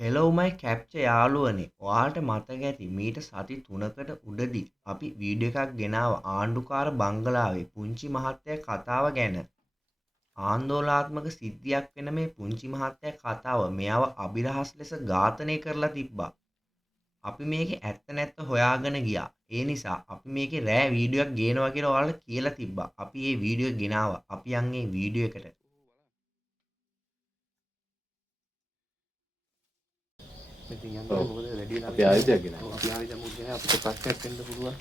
Hello මයි capture යාළුවනේ ඔයාලට මතක ඇති මීට සති 3කට උඩදී අපි වීඩියෝ එකක් ගෙනාවා ආණ්ඩුකාර බංගලාවේ පුංචි මහත්තයා කතාව ගැන. ආන්දෝලනාත්මක සිද්ධියක් වෙන මේ පුංචි මහත්තයා කතාව මෙයාව අබිරහස් ලෙස ඝාතනය කරලා තිබ්බා. අපි මේකේ ඇත්ත නැත්ත හොයාගෙන ගියා. ඒ නිසා අපි මේකේ රෑ වීඩියෝ එකක් ගේනවා කියලා ඔයාලට කියලා තිබ්බා. අපි මේ වීඩියෝ එක ගෙනාවා. අපි යන් මේ වීඩියෝ එකට. ඉතින් යන්න මොකද රෙඩි වෙලා අපි ආයුධයක් ගෙනා. අපි ආයුධයක් මුත් ගෙනා අපිට ප්‍රශ්නයක් වෙන්න පුළුවන්.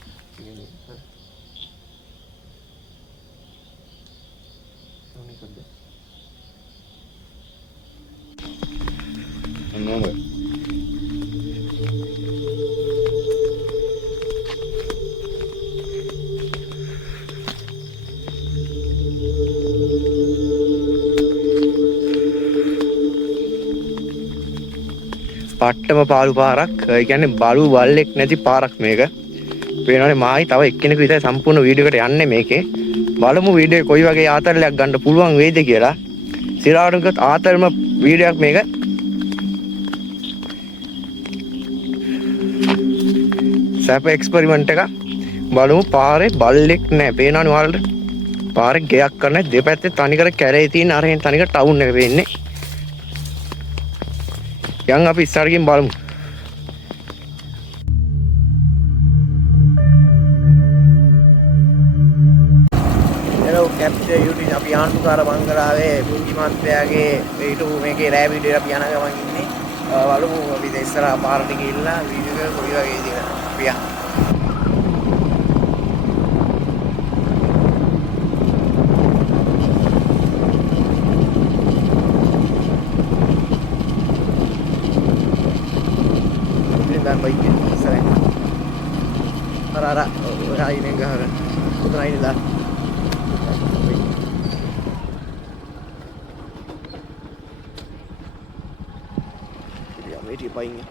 ඉතින් මොනවද? පට්ටම පාළු පාරක්. ඒ කියන්නේ බලු බල්ලෙක් නැති පාරක් මේක. පේනවනේ මායි තව එක්කෙනෙකු විතරයි සම්පූර්ණ වීඩියෝ එකට යන්නේ මේකේ. බලමු වීඩියෝ කොයි වගේ ආතල්ලයක් ගන්න පුළුවන් වෙයිද කියලා. සිරාවටකත් ආතල්ම වීඩියෝ එකක් මේක. සැප එක්ස්පෙරිමන්ට් එක. බලමු පාරේ බල්ලෙක් නැහැ. පේනවනේ ඔයාලට. පාරේ ගෙයක් කරන දෙපැත්තේ තනිකර කැරේ තියෙන අරහෙන් තනිකර ටවුන් එක වෙන්නේ. යන් අපි ඉස්සරහට ගිහින් බලමු. හෙලෝ කැප්චර් YouTube අපි ආණ්ඩුකාර බංගලාවේ පුංචි මහත්තයාගේ YouTube මේකේ රෑ වීඩියෝ එක අපි යන ගමන් ඉන්නේ. බලමු අපි ඉස්සරහා පාරට ගිහිල්ලා වීඩියෝ එක කොයි වගේද කියලා. අපි යන්න. dan baik sering rara ini enggak putra ini lah jadi apa di paingnya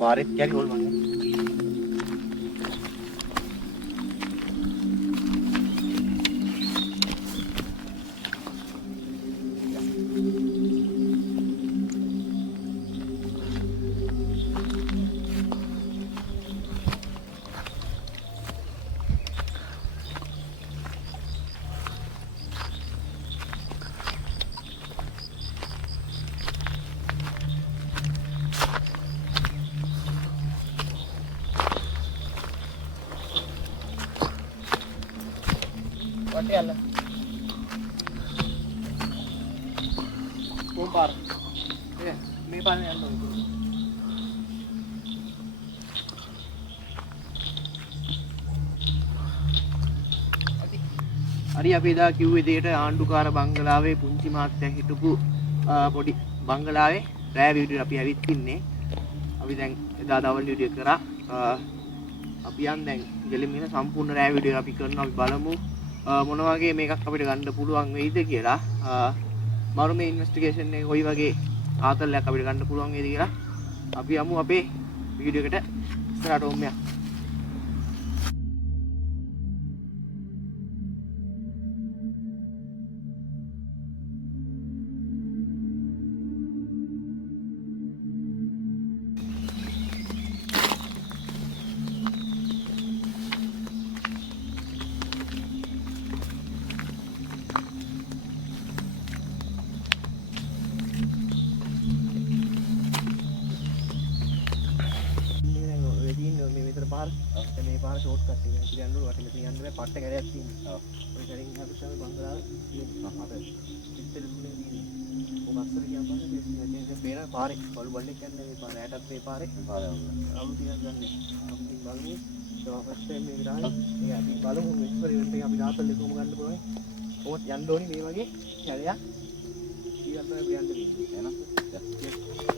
बारिश क्या बोल मांगे Patiala. Kumpar. Ya, මේ පාරේ යන්න ඕනේ. හරි අපි එදා කිව්ව විදිහට ආණ්ඩුකාර බංගලාවේ පුංචි මහත්තයා හිටපු පොඩි බංගලාවේ රෑ වීඩියෝ අපි ඇවිත් ඉන්නේ. අපි දැන් එදා දවල් වීඩියෝ කරා. අපි යන් දැන් ගෙලිමින සම්පූර්ණ රෑ වීඩියෝ අපි කරනවා. අපි බලමු මොන වගේ මේකක් අපිට ගන්න පුළුවන් වෙයිද කියලා. මරු මේ ඉන්වෙස්ටිගේෂන් එක කොයි වගේ ආතල්ලයක් අපිට ගන්න පුළුවන් වේද කියලා අපි යමු අපේ වීඩියෝ එකට ඉස්සරහට ඕම් යන්න. පාර මේ පාර ෂෝට් කට් එක ඉතින් යන්න ඕන වටින් යන්න බෑ පට්ට කැරයක් තියෙනවා. ඔය කැරින් අපිට තමයි බංගලාව තියෙන්නේ. අර පිටතේ මුලේ තියෙන්නේ. ඔය අස්සර ගියාම පස්සේ මේ පේන පාරේ බලු බල්ලෙක් යන්නේ මේ පාර ඇටත් මේ පාරේ අලු ටිකක් ගන්න. අපි බලමු ඊට පස්සේ මේ විතරයි. ඒ අපි බලමු එක්ස්පෙරිමන්ට් එක අපි දාතල් එක කොහොම ගන්න පුළුවන්. කොහොමද යන්න ඕනි මේ වගේ කැරයක් ඊට පස්සේ අපි යන්න දෙන්නේ. එහෙනම්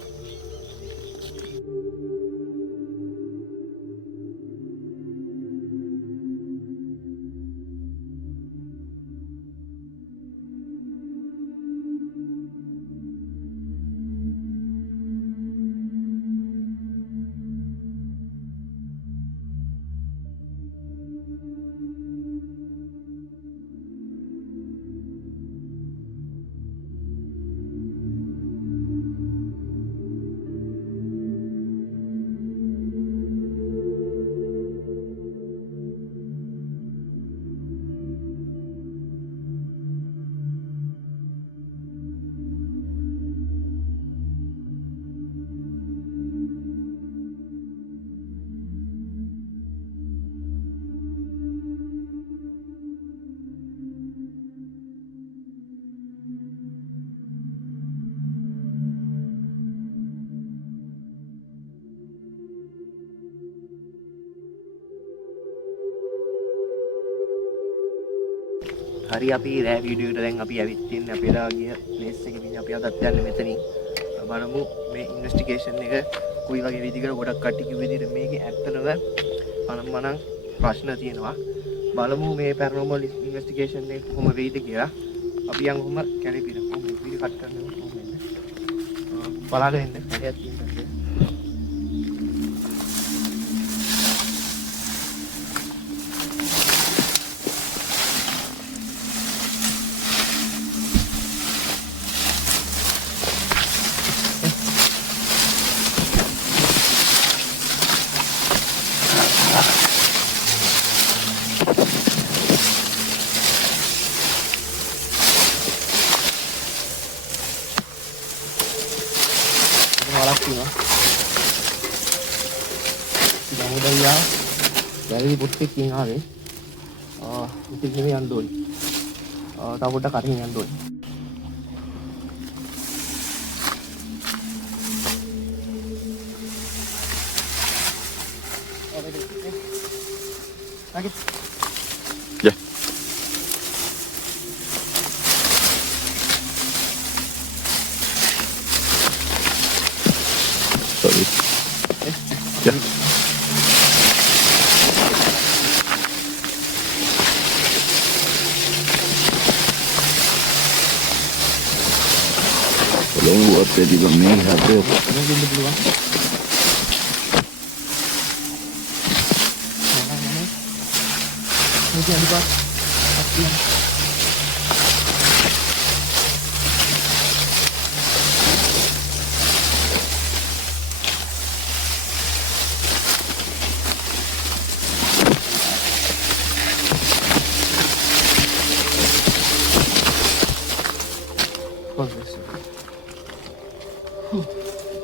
හරි අපි රෑ වීඩියෝ එකට දැන් අපි ඇවිත් තින්නේ අපේ දා ගිය ප්ලේස් එකේ ඉන්නේ අපි අදත් යන්නේ මෙතනින් බලමු මේ ඉන්වෙස්ටිගේෂන් එක කොයි වගේ විදිහකට ගොඩක් කට්ටිය කිව්ව විදිහට මේකේ ඇත්තටම මනම් ප්‍රශ්න තියෙනවා බලමු මේ පැරනෝමල් ඉන්වෙස්ටිගේෂන් එක කොහොම වෙයිද කියලා අපි යන් කොහොම කැලේ කොහොම වීඩියෝ කට් කරන්න කොහොම වෙන්නේ බලාගෙන ඉන්න හරියට තියෙනවා වැරදි පුට්ටකින් ආවේ ඉතින් නෙමෙයි යන්න ඕනේ. තව පොඩ්ඩක් අරින් යන්න ඕනේ. Yeah. Sorry. Yeah. Belum buat jadi pemain HP.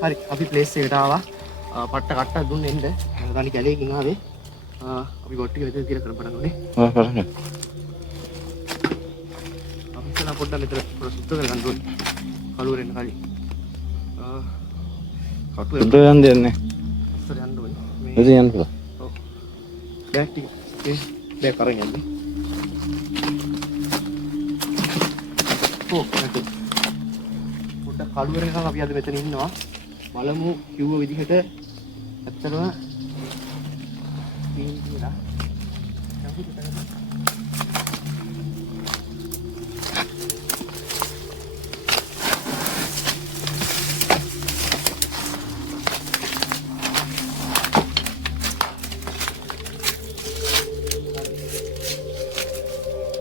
හරි අපි ප්ලේස් එකට ආවා පට්ට කට්ටක් දුන්න එන්න තනි කැලේකින් ආවේ අපි බොට් ටික විතර කියලා කරපන්න ඕනේ Parahnya. අපි ඉතලා පොඩ්ඩක් මෙතන සුද්ධ කරගන්න ඕනේ කලුවරෙන් කලින් කටුවේ Udah yang dia nih. ඉස්සර යන්න ඕනේ Itu yang apa? ඔව් බෑග් ටික බෑග් අරන් යන්න නැතු පොඩ්ඩක් කලුවරෙන් ගම අපි අද මෙතන ඉන්නවා බලමු කිව්ව විදිහට ඇත්තටම තීන් කියලා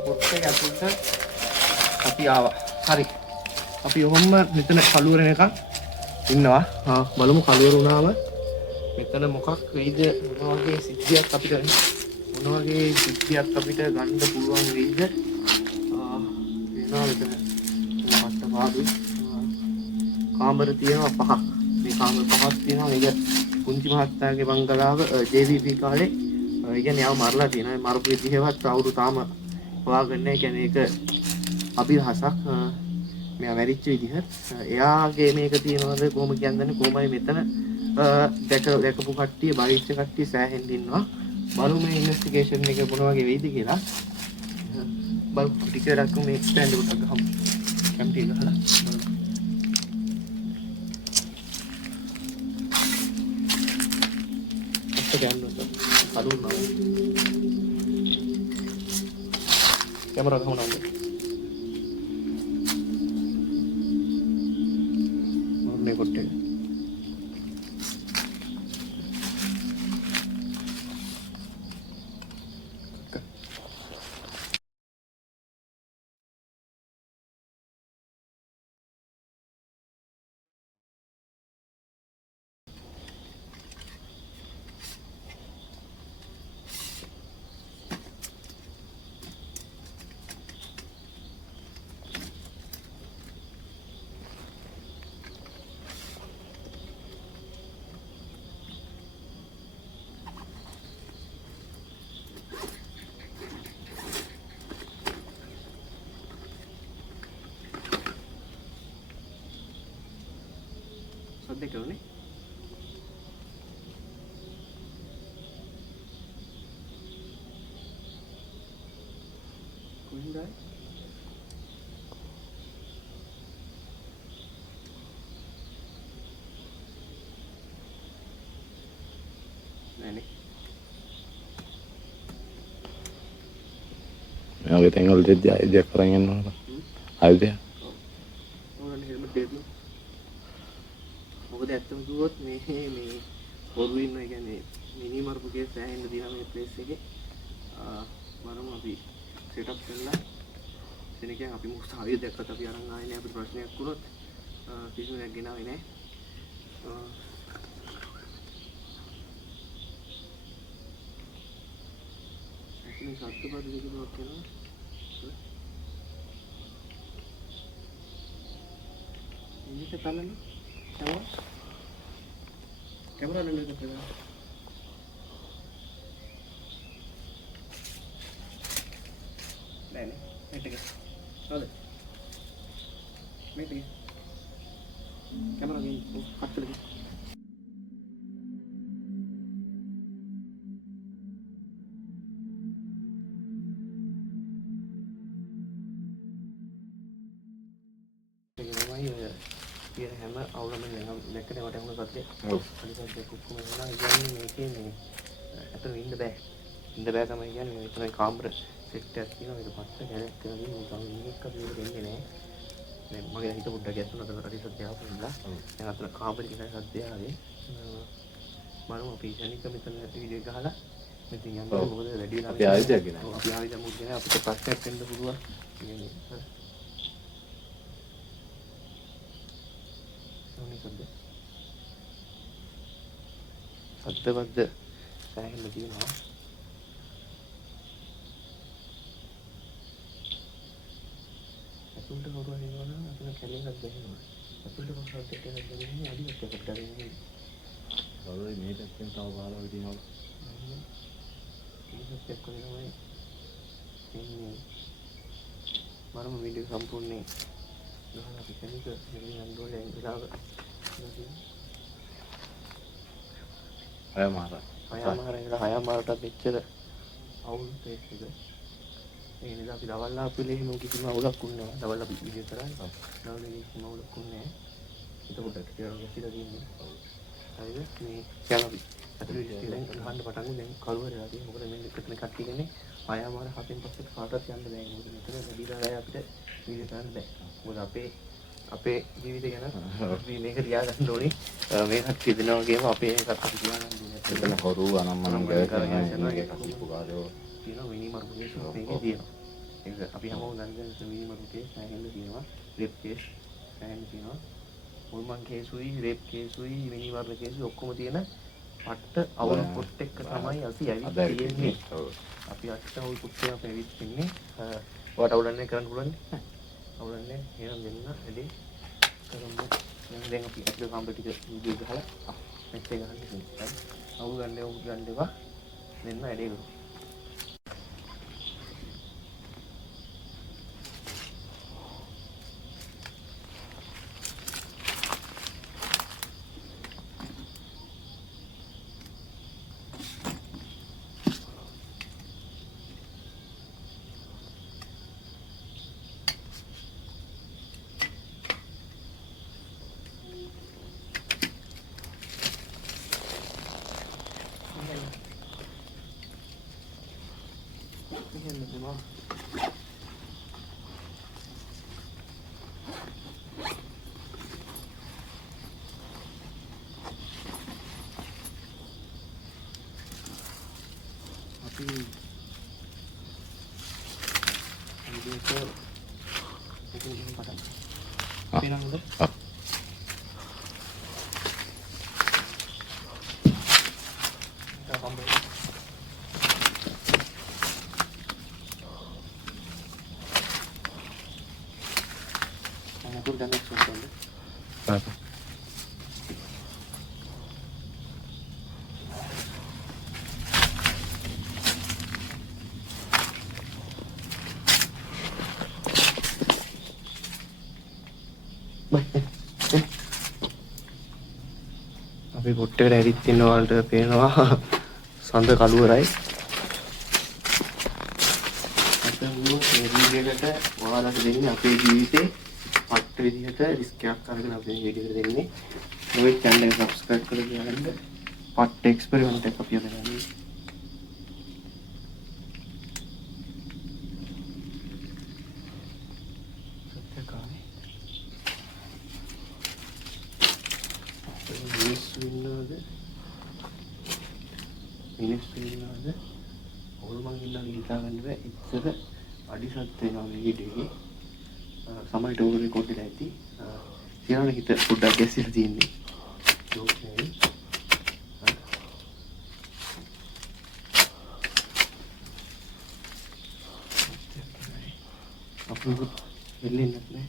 පොට්ටේ අතුල්ට අපි ආවා හරි අපි ඔහොම මෙතන කලුවරෙන් එකක් ඉන්නවා බලමු කලුවර වුණාම මෙතන මොකක් වෙයිද මොන වගේ සිද්ධියක් අපිට ගන්න පුළුවන් වෙයිද වෙනවා මෙතන මට පාඩුයි කාමර තියෙනවා පහක් මේ කාමර පහක් තියෙනවා මේක පුංචි මහත්තයාගේ බංගලාව JVP කාලේ ඒ කියන්නේ ආව මරලා තියෙනවා මරපු විදිහවත් කවුරු තාම හොයාගන්නේ නැහැ කියන්නේ ඒක අභිරහසක් මෙයා මැරිච්ච විදිහ එයාගේ මේක තියෙනවද කොහොම කියන්නේ කොහොමයි මෙතන දැකපු කට්ටිය බයිච්ච කට්ටිය සෑහෙන්න ඉන්නවා බලමු මේ ඉන්වෙස්ටිගේෂන් එක මොන වගේ වෙයිද කියලා බලමු ටික රක්කු මේ ස්ටෑන්ඩ් එකට ගහමු කැම්ටි ගහලා කැමරා ගහමු නේද මේ කොටේ සද්ද කරුනේ කොහෙන්ද නෑනේ. मैं अभी तंगल दे दिया ये करेंगे ना आज दे ඕනනේ හෙල්මට් දෙන්න. මොකද ඇත්තම කිව්වොත් මේ පොරු ඉන්න ඒ කියන්නේ මිනි මරපු කේස් ඇහෙන්න දිනා මේ ප්ලේස් එකේ මරමු අපි සෙටප් කරලා සෙනකෙන් අපි මොකද ආයෙ දැක්කත් අපි අරන් ආයේ නෑ අපිට ප්‍රශ්නයක් වුණොත් කිසිම දෙයක් ගෙනාවේ නෑ. මේ සත්‍යපද දෙකක් කරනවා. ini ke kanan kamera dulu ke kanan nah ini ke ada ini kamera ini cut lagi කියන හැම අවුලම දැන් දැක්කනේ වට වුණ සත්‍ය. ඔව්. අනිත් ඔක්කොම වෙනවා කියන්නේ මේකේ මේ අතන ඉන්න බෑ. ඉන්න බෑ තමයි කියන්නේ මේ තමයි කාමර සෙට් එකක් තියෙනවා මේක පස්ස කැලක් කරලා මේ තමයි මේක අපිට දෙන්නේ නෑ. දැන් මගේ හිත පොඩ්ඩක් ගැස්සුණා අතන අර සත්‍ය ආපු නිසා. දැන් අතන කාමරේ කියන සත්‍ය ආවේ. මම අපි ශනික මෙතන වීඩියෝ ගහලා මෙතන යන්න මොකද වැඩි වෙනවා. අපි ආයෙත් යගෙන. අපි ආයෙත් මුත් ගෙන අපිට ප්‍රශ්නයක් වෙන්න පුළුවන්. කියන්නේ සද්දවද්ද සෑහෙන්න තියෙනවා. අතුල්ට කවුරු හරි එනවා නම් අතන කැලේකට ගහනවා. අතුල්ට කවුරු හරි දෙකක් ගන්නේ අඩියක් එකට ගන්නේ. කවුරුයි මේ පැත්තෙන් තව බාලා හිටිනවා. මේකත් එක්ක වෙනවයි. ඉන්නේ මරම වීඩියෝ සම්පූර්ණේ ගහලා අපි කෙනෙක් මෙන්න අන්ඩෝලේ ඉඳලා හයමාරට මෙච්චර අවුල් පේස් එක. ඒ නිසා අපි දවල් ආපුලේ එහෙම කිසිම අවුලක් වුණේ නැහැ. දවල් අපි වීඩියෝ කරා. දවල් කිසිම අවුලක් වුණේ නැහැ. ඒක පොඩ්ඩක් කියලා ගැසිලා තියෙන්නේ. හරිද? මේ දැන් අපි අතට ඉස්සෙල්ලා ගහන්න පටන් ගමු. දැන් කරුවරලා තියෙන මොකද මේ එකට කට්ටි ගන්නේ හයමාර හතෙන් පස්සේ කාටවත් යන්න බෑ. මොකද මෙතන වැඩිලා අපිට වීඩියෝ කරන්න බෑ. මොකද අපේ ජීවිතය ගැන අපි මේක තියාගන්න ඕනේ. මේකත් කියනවා වගේම අපේ එකත් අපි තියාගන්න ඕනේ. එතන හොරු අනම්මනම් ගෑකරගෙන යනවා ඒක කිපු කාලේ තියෙනවා මිනි මරුකේ මේකේ තියෙනවා. ඒක අපි හැමෝම දන්නේ මිනි මරුකේ සෑහෙන්න තියෙනවා. රේප් කේස් සෑහෙන්න තියෙනවා. මුල්මන් කේසුයි රේප් කේසුයි මිනි මරුකේ කේසුයි ඔක්කොම තියෙන පට්ට අවුල් පොට් එක තමයි අපි ඇවිත් තියෙන්නේ. අපි අට අවුල් පොට් එක අපි ඇවිත් ඉන්නේ. ඔයාට අවුලන්නේ කරන්න පුළුවන් නේ? අවුලන්නේ එහෙනම් දෙන්න වැඩි කරමු. දැන් අපි අපේ කාමරේ ටික වීඩියෝ ගහලා මෙච්චර ගහන්න ඉතින්. අවුල් ගන්න ඒවා දෙන්න වැඩි කරමු. අපි වීඩියෝ එක එකකින් පටන් ගමු. පේනවද? අපි පොට්ටේට ඇවිත් ඉන්න වලට පේනවා සඳ කළුවරයි. අද මේ වීඩියෝ එකට ඔයාලට දෙන්නේ අපේ ජීවිතේ පට්ට විදිහට රිස්ක් එකක් අරගෙන අපි වීඩියෝ එකට දෙන්නේ. ඔය channel එක subscribe කරලා තියාගන්න. පට්ට එක්ස්පෙරිමන්ට් එකක් අපි යන්නේ. සත්‍යකාරී. මිනිස්සු ඉන්නවද? ඕල් මං ඉන්නවා හිතා ගන්න බෑ. ඉස්සර අඩිසත් වෙනවා මේ වීඩියෝ එකේ. සමහරට ඕක රෙකෝඩ් වෙලා ඇති. සියරණ හිත පොඩ්ඩක් ගැසිලා තියෙන්නේ. ජෝක් නෙවෙයි. අපුරු වෙල්ලෙන්නත් නෑ.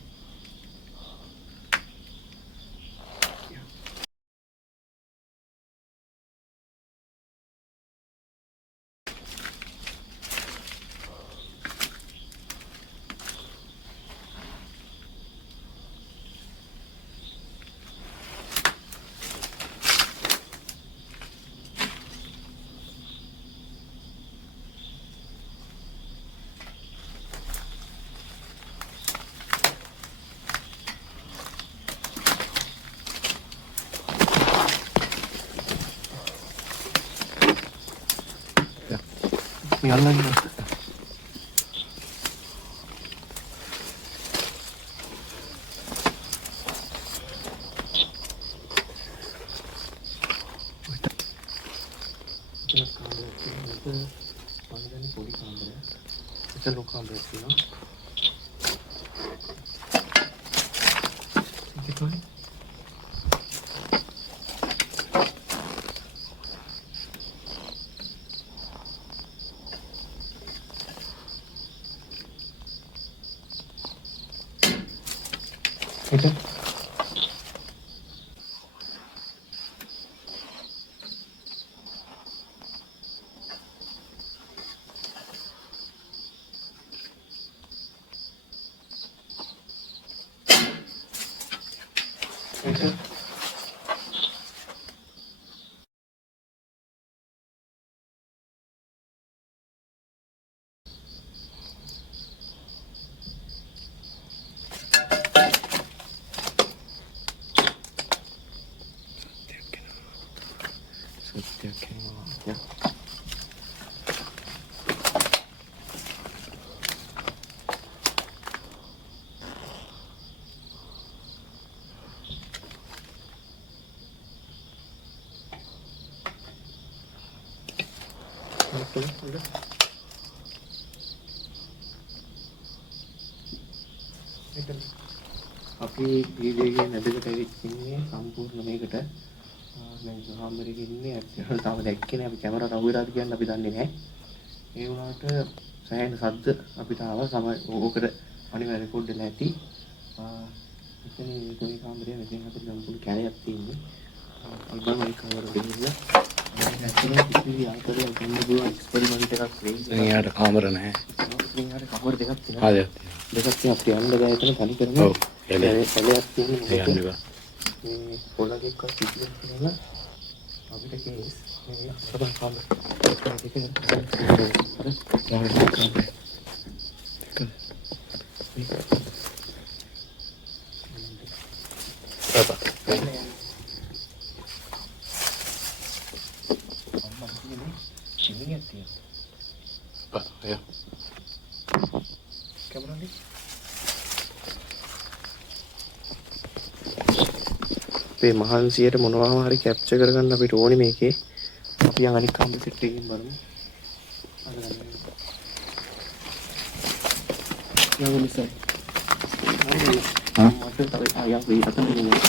යල්ලන්න. පොඩි කාමරයක්. ඒක ලොකු කාමරයක් තියෙනවා. ඒක තමයි. ඒක සත්‍යයක් වෙනවා. අපි වීඩියෝ එකේ නැදකට ඇවිත් ඉන්නේ සම්පූර්ණ මේකට. දැන් සහාම්බරේ ඉන්නේ ඇත්තටම තාම දැක්කේ නෑ. අපි කැමරාවට අහු වෙලාද කියන්නේ අපි දන්නේ නෑ. ඒ වුණාට සෑහෙන ශබ්ද අපිට ආවා. ඕකට අනිවාර්ය රෙකෝඩ් වෙලා ඇති. එතන මේ කාමරේ මෙතෙන් අපිට සම්පූර්ණ කැලයක් තියෙන්නේ. අපි බලමු ඒ කාමරේ දෙන්න. ඇත්තටම කිසි ආකාරයක දෙන්න එක්ස්පෙරිමන්ට් එකක් වෙයි. දැන් යාට කාමර නැහැ. ඉතින් යාට කාමර දෙකක් තියෙනවා. ආදයක් දෙකක් තියෙනවා. අපි යන්න බෑ එතන තනි කරම. ඔව්. කැලයක් තියෙන්නේ. යන්න බෑ. මේ පොළොගේක සිටින කරලා අපිට කේස් මේ සබන් කාමර දෙක අපේ මහන්සියට මොනවා හරි කැප්චර් කරගන්න අපිට ඕනේ මේකේ. අපි යන් අනිත් කාමරේ සෙට් එකකින් බලමු. යන්න මිසයි. මට තව ආයෙත් වෙයි අතන ඉන්නේ.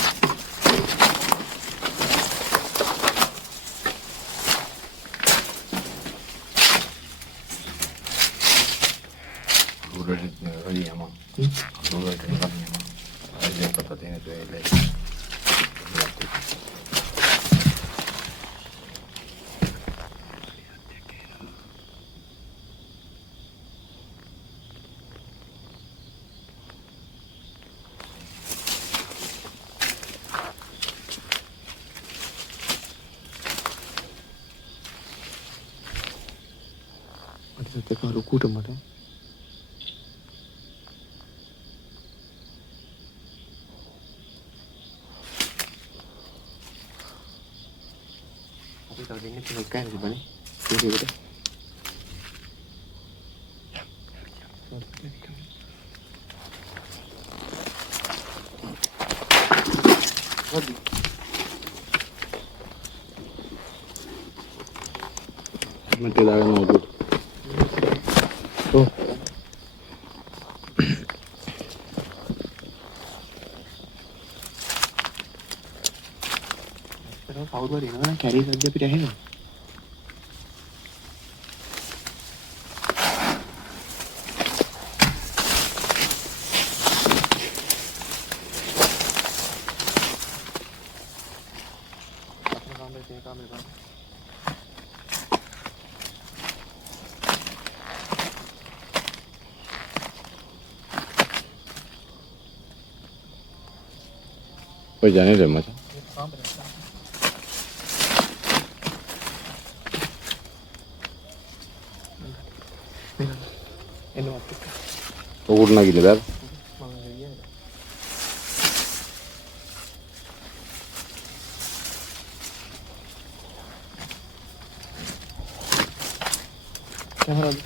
දෙක ලොකුට මට අපි තව දෙන්නේ තුනක් ගන්න තිබුණේ වීඩියෝ එකට. මට දාගන්න ඕක. ඔව්. කවුරු හරි එනවා නම් කැරි සද්ද අපිට ඇහෙනවා. අපේ කාමරේ බලන්න. ඔය ජනේලෙ මචං. කාමරේ එනවා. උඩ නැගිලා දාලා. මම ගියේ. කැමරාද?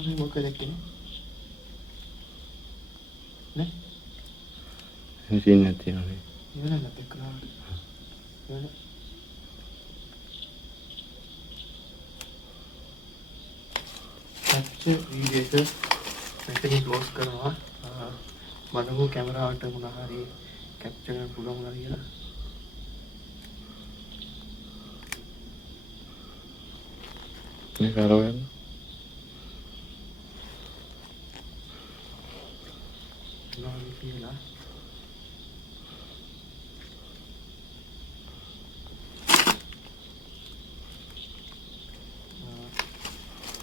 අනේ මොකද කියන්නේ? නේ? මැෂින් එකක් තියෙනවා. ඉවර නැත්නම් කරාට. ඉවර. capture video එක මෙතනින් close කරනවා. බලමු කැමරාවට මොනවා හරි capture කරන්න පුළුවන් වුණාද කියලා. මේ කරවන්න. මොනවද කියලා.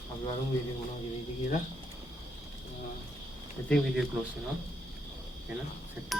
අපි බලමු වීඩියෝ මොනවද වෙයිද කියලා. මෙතන වීඩියෝ ක්ලෝස් වෙනවා. එන සෙට්.